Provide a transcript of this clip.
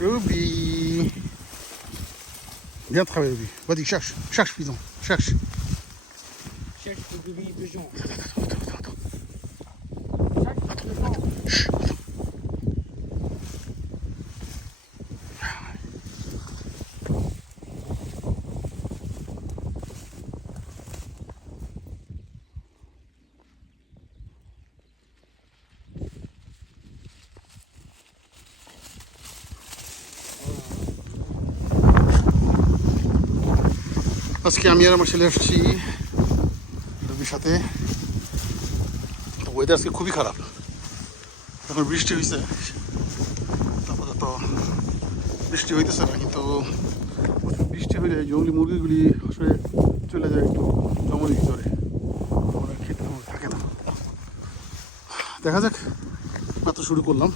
Ruby. Bien travaillé, Ruby. Vas-y, cherche. Cherche, Pison. Cherche. Cherche le Ruby pigeon. Attends. Cherche le pigeon. Chut. আজকে আমি আর আমার ছেলে এসেছি রবির সাথে। তো ওয়েদার আজকে খুবই খারাপ, এখন বৃষ্টি হয়েছে, তারপরে তো বৃষ্টি হইতেছে না, কিন্তু বৃষ্টি হইলে জঙ্গলি মুরগিগুলি আসলে চলে যায় একটু জঙ্গলের ভিতরে, ওরা খেতে থাকে না। দেখা যাক, মাত্র শুরু করলাম।